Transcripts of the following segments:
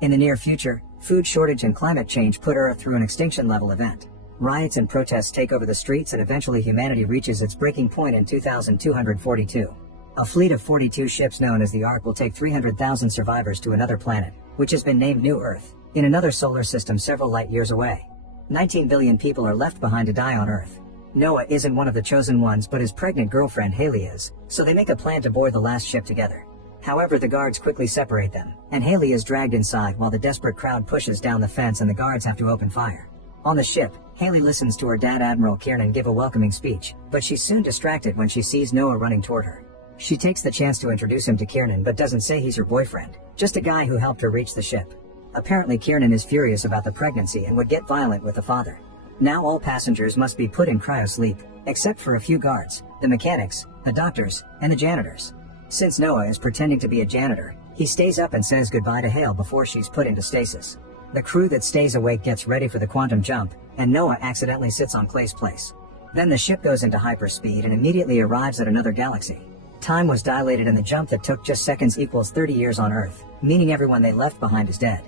In the near future, food shortage and climate change put Earth through an extinction-level event. Riots and protests take over the streets and eventually humanity reaches its breaking point in 2242. A fleet of 42 ships known as the Ark will take 300,000 survivors to another planet, which has been named New Earth, in another solar system several light years away. 19 billion people are left behind to die on Earth. Noah isn't one of the chosen ones, but his pregnant girlfriend Haley is, so they make a plan to board the last ship together. However, the guards quickly separate them, and Haley is dragged inside while the desperate crowd pushes down the fence and the guards have to open fire. On the ship, Haley listens to her dad Admiral Kiernan give a welcoming speech, but she's soon distracted when she sees Noah running toward her. She takes the chance to introduce him to Kiernan but doesn't say he's her boyfriend, just a guy who helped her reach the ship. Apparently Kiernan is furious about the pregnancy and would get violent with the father. Now all passengers must be put in cryo-sleep, except for a few guards, the mechanics, the doctors, and the janitors. Since Noah is pretending to be a janitor, he stays up and says goodbye to Hale before she's put into stasis. The crew that stays awake gets ready for the quantum jump, and Noah accidentally sits on Clay's place. Then the ship goes into hyperspeed and immediately arrives at another galaxy. Time was dilated and the jump that took just seconds equals 30 years on Earth, meaning everyone they left behind is dead.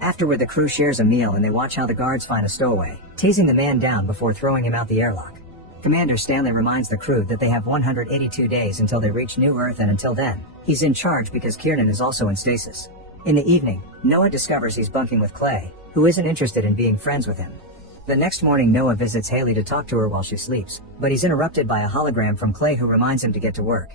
Afterward the crew shares a meal and they watch how the guards find a stowaway, tasing the man down before throwing him out the airlock. Commander Stanley reminds the crew that they have 182 days until they reach New Earth, and until then, he's in charge because Kiernan is also in stasis. In the evening, Noah discovers he's bunking with Clay, who isn't interested in being friends with him. The next morning Noah visits Haley to talk to her while she sleeps, but he's interrupted by a hologram from Clay who reminds him to get to work.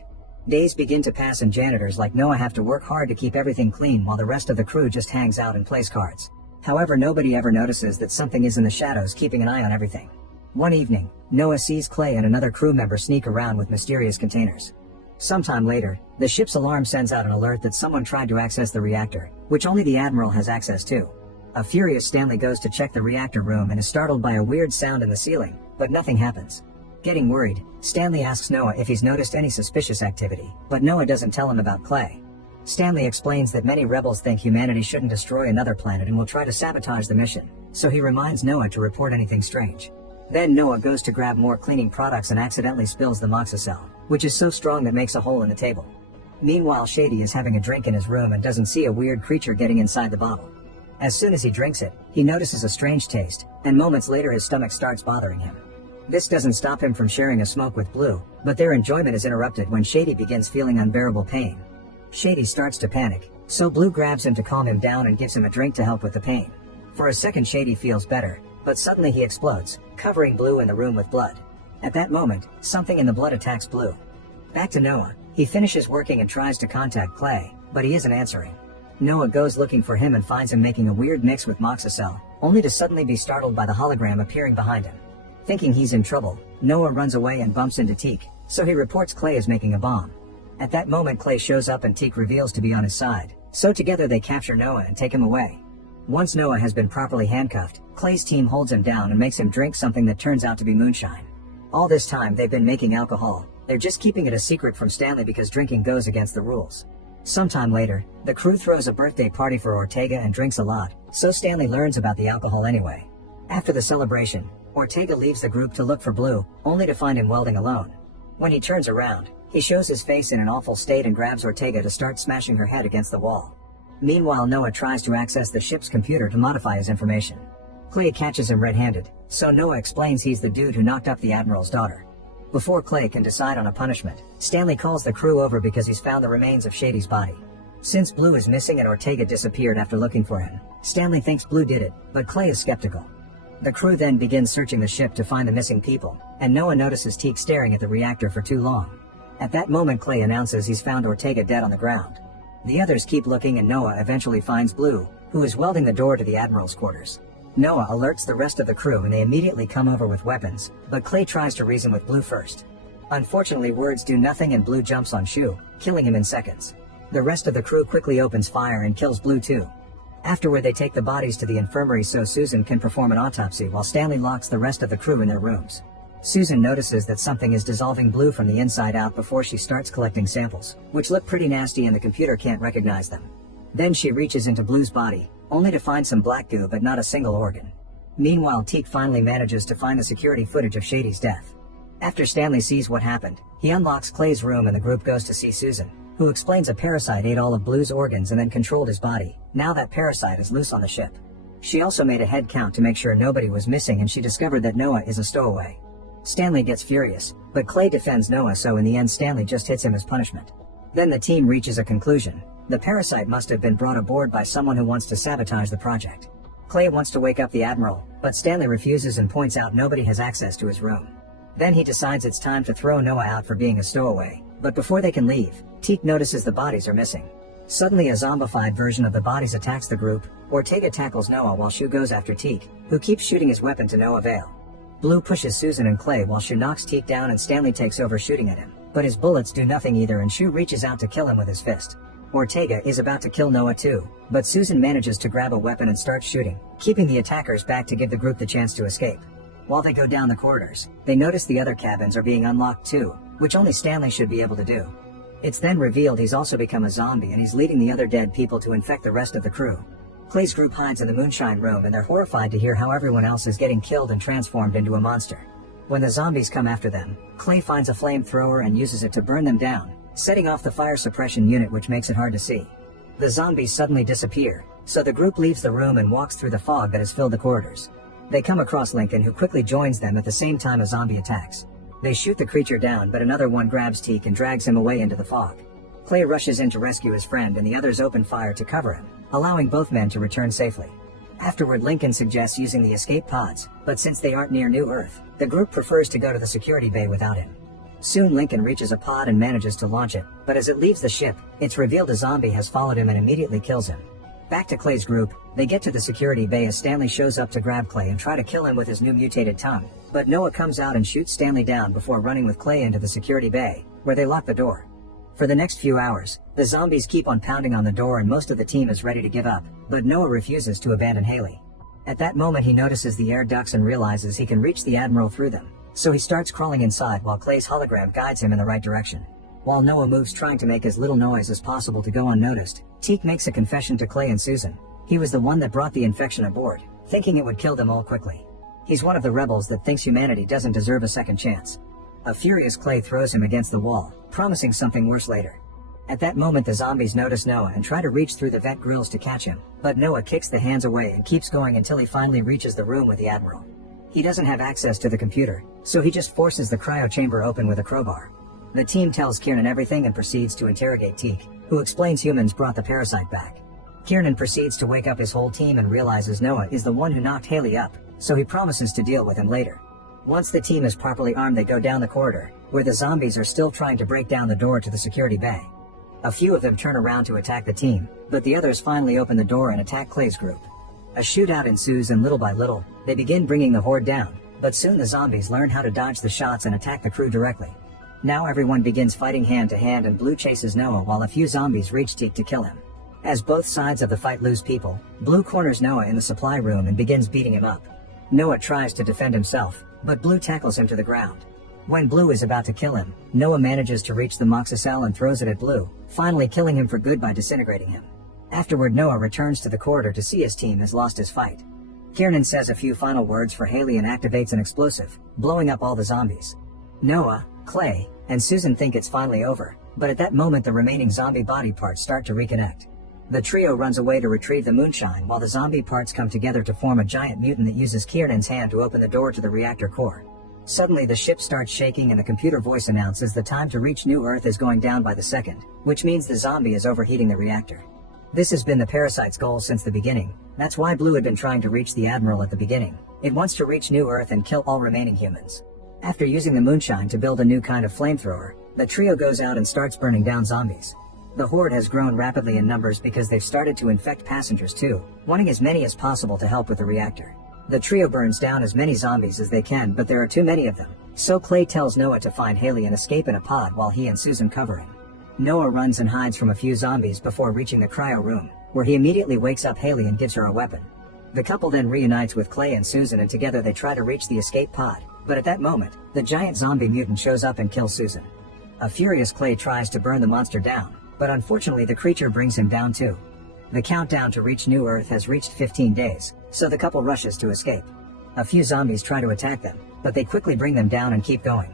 Days begin to pass and janitors like Noah have to work hard to keep everything clean while the rest of the crew just hangs out and plays cards. However, nobody ever notices that something is in the shadows keeping an eye on everything. One evening, Noah sees Clay and another crew member sneak around with mysterious containers. Sometime later, the ship's alarm sends out an alert that someone tried to access the reactor, which only the Admiral has access to. A furious Stanley goes to check the reactor room and is startled by a weird sound in the ceiling, but nothing happens. Getting worried, Stanley asks Noah if he's noticed any suspicious activity, but Noah doesn't tell him about Clay. Stanley explains that many rebels think humanity shouldn't destroy another planet and will try to sabotage the mission, so he reminds Noah to report anything strange. Then Noah goes to grab more cleaning products and accidentally spills the moxicell, which is so strong that makes a hole in the table. Meanwhile, Shady is having a drink in his room and doesn't see a weird creature getting inside the bottle. As soon as he drinks it, he notices a strange taste, and moments later his stomach starts bothering him. This doesn't stop him from sharing a smoke with Blue, but their enjoyment is interrupted when Shady begins feeling unbearable pain. Shady starts to panic, so Blue grabs him to calm him down and gives him a drink to help with the pain. For a second Shady feels better, but suddenly he explodes, covering Blue in the room with blood. At that moment, something in the blood attacks Blue. Back to Noah, he finishes working and tries to contact Clay, but he isn't answering. Noah goes looking for him and finds him making a weird mix with moxicell, only to suddenly be startled by the hologram appearing behind him. Thinking he's in trouble, Noah runs away and bumps into Teak, so he reports Clay is making a bomb. At that moment Clay shows up and Teak reveals to be on his side, so together they capture Noah and take him away. Once Noah has been properly handcuffed, Clay's team holds him down and makes him drink something that turns out to be moonshine. All this time they've been making alcohol, they're just keeping it a secret from Stanley because drinking goes against the rules. Sometime later, the crew throws a birthday party for Ortega and drinks a lot, so Stanley learns about the alcohol anyway. After the celebration, Ortega leaves the group to look for Blue, only to find him welding alone. When he turns around, he shows his face in an awful state and grabs Ortega to start smashing her head against the wall. Meanwhile, Noah tries to access the ship's computer to modify his information. Clay catches him red-handed, so Noah explains he's the dude who knocked up the Admiral's daughter. Before Clay can decide on a punishment, Stanley calls the crew over because he's found the remains of Shady's body. Since Blue is missing and Ortega disappeared after looking for him, Stanley thinks Blue did it, but Clay is skeptical. The crew then begins searching the ship to find the missing people, and Noah notices Teak staring at the reactor for too long. At that moment Clay announces he's found Ortega dead on the ground. The others keep looking and Noah eventually finds Blue, who is welding the door to the Admiral's quarters. Noah alerts the rest of the crew and they immediately come over with weapons, but Clay tries to reason with Blue first. Unfortunately, words do nothing and Blue jumps on Shu, killing him in seconds. The rest of the crew quickly opens fire and kills Blue too. Afterward they take the bodies to the infirmary so Susan can perform an autopsy while Stanley locks the rest of the crew in their rooms. Susan notices that something is dissolving Blue from the inside out before she starts collecting samples, which look pretty nasty and the computer can't recognize them. Then she reaches into Blue's body, only to find some black goo but not a single organ. Meanwhile, Teak finally manages to find the security footage of Shady's death. After Stanley sees what happened, he unlocks Clay's room and the group goes to see Susan, who explains a parasite ate all of Blue's organs and then controlled his body. Now that parasite is loose on the ship. She also made a head count to make sure nobody was missing, and she discovered that Noah is a stowaway. Stanley gets furious, but Clay defends Noah, so in the end Stanley just hits him as punishment. Then the team reaches a conclusion. The parasite must have been brought aboard by someone who wants to sabotage the project. Clay wants to wake up the Admiral, but Stanley refuses and points out nobody has access to his room. Then he decides it's time to throw Noah out for being a stowaway, but before they can leave, Teak notices the bodies are missing. Suddenly a zombified version of the bodies attacks the group. Ortega tackles Noah while Shu goes after Teak, who keeps shooting his weapon to no avail. Blue pushes Susan and Clay while Shu knocks Teak down and Stanley takes over shooting at him, but his bullets do nothing either and Shu reaches out to kill him with his fist. Ortega is about to kill Noah too, but Susan manages to grab a weapon and starts shooting, keeping the attackers back to give the group the chance to escape. While they go down the corridors, they notice the other cabins are being unlocked too, which only Stanley should be able to do. It's then revealed he's also become a zombie and he's leading the other dead people to infect the rest of the crew. Clay's group hides in the moonshine room and they're horrified to hear how everyone else is getting killed and transformed into a monster. When the zombies come after them, Clay finds a flamethrower and uses it to burn them down, setting off the fire suppression unit, which makes it hard to see. The zombies suddenly disappear, so the group leaves the room and walks through the fog that has filled the corridors. They come across Lincoln, who quickly joins them at the same time a zombie attacks. They shoot the creature down, but another one grabs Teak and drags him away into the fog. Clay rushes in to rescue his friend and the others open fire to cover him, allowing both men to return safely. Afterward, Lincoln suggests using the escape pods, but since they aren't near New Earth, the group prefers to go to the security bay without him. Soon Lincoln reaches a pod and manages to launch it, but as it leaves the ship, it's revealed a zombie has followed him and immediately kills him. Back to Clay's group, they get to the security bay as Stanley shows up to grab Clay and try to kill him with his new mutated tongue, but Noah comes out and shoots Stanley down before running with Clay into the security bay, where they lock the door. For the next few hours, the zombies keep on pounding on the door and most of the team is ready to give up, but Noah refuses to abandon Haley. At that moment he notices the air ducts and realizes he can reach the Admiral through them, so he starts crawling inside while Clay's hologram guides him in the right direction. While Noah moves trying to make as little noise as possible to go unnoticed, Teak makes a confession to Clay and Susan. He was the one that brought the infection aboard, thinking it would kill them all quickly. He's one of the rebels that thinks humanity doesn't deserve a second chance. A furious Clay throws him against the wall, promising something worse later. At that moment the zombies notice Noah and try to reach through the vent grills to catch him, but Noah kicks the hands away and keeps going until he finally reaches the room with the Admiral. He doesn't have access to the computer, so he just forces the cryo chamber open with a crowbar. The team tells Kiernan everything and proceeds to interrogate Teak, who explains humans brought the parasite back. Kiernan proceeds to wake up his whole team and realizes Noah is the one who knocked Haley up, so he promises to deal with him later. Once the team is properly armed they go down the corridor, where the zombies are still trying to break down the door to the security bay. A few of them turn around to attack the team, but the others finally open the door and attack Clay's group. A shootout ensues and little by little, they begin bringing the horde down, but soon the zombies learn how to dodge the shots and attack the crew directly. Now everyone begins fighting hand to hand and Blue chases Noah while a few zombies reach Teak to kill him. As both sides of the fight lose people, Blue corners Noah in the supply room and begins beating him up. Noah tries to defend himself, but Blue tackles him to the ground. When Blue is about to kill him, Noah manages to reach the moxicell and throws it at Blue, finally killing him for good by disintegrating him. Afterward Noah returns to the corridor to see his team has lost his fight. Kiernan says a few final words for Haley and activates an explosive, blowing up all the zombies. Noah, Clay, and Susan think it's finally over, but at that moment the remaining zombie body parts start to reconnect. The trio runs away to retrieve the moonshine while the zombie parts come together to form a giant mutant that uses Kiernan's hand to open the door to the reactor core. Suddenly the ship starts shaking and the computer voice announces the time to reach New Earth is going down by the second, which means the zombie is overheating the reactor. This has been the parasite's goal since the beginning. That's why Blue had been trying to reach the Admiral at the beginning. It wants to reach New Earth and kill all remaining humans. After using the moonshine to build a new kind of flamethrower, the trio goes out and starts burning down zombies. The horde has grown rapidly in numbers because they've started to infect passengers too, wanting as many as possible to help with the reactor. The trio burns down as many zombies as they can, but there are too many of them, so Clay tells Noah to find Haley and escape in a pod while he and Susan cover him. Noah runs and hides from a few zombies before reaching the cryo room, where he immediately wakes up Haley and gives her a weapon. The couple then reunites with Clay and Susan and together they try to reach the escape pod, but at that moment, the giant zombie mutant shows up and kills Susan. A furious Clay tries to burn the monster down, but unfortunately the creature brings him down too. The countdown to reach New Earth has reached 15 days, so the couple rushes to escape. A few zombies try to attack them, but they quickly bring them down and keep going.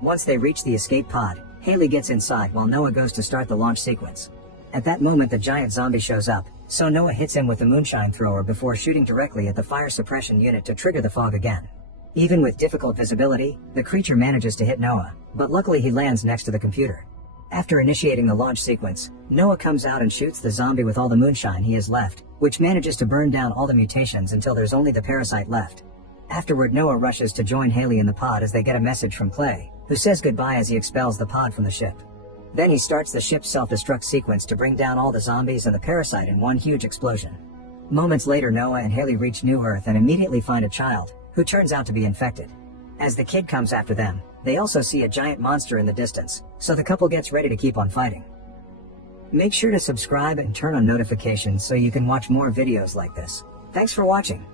Once they reach the escape pod, Haley gets inside while Noah goes to start the launch sequence. At that moment the giant zombie shows up, so Noah hits him with the moonshine thrower before shooting directly at the fire suppression unit to trigger the fog again. Even with difficult visibility, the creature manages to hit Noah, but luckily he lands next to the computer. After initiating the launch sequence, Noah comes out and shoots the zombie with all the moonshine he has left, which manages to burn down all the mutations until there's only the parasite left. Afterward Noah rushes to join Haley in the pod as they get a message from Clay, who says goodbye as he expels the pod from the ship. Then he starts the ship's self-destruct sequence to bring down all the zombies and the parasite in one huge explosion. Moments later Noah and Haley reach New Earth and immediately find a child, who turns out to be infected. As the kid comes after them, they also see a giant monster in the distance, so the couple gets ready to keep on fighting. Make sure to subscribe and turn on notifications so you can watch more videos like this. Thanks for watching.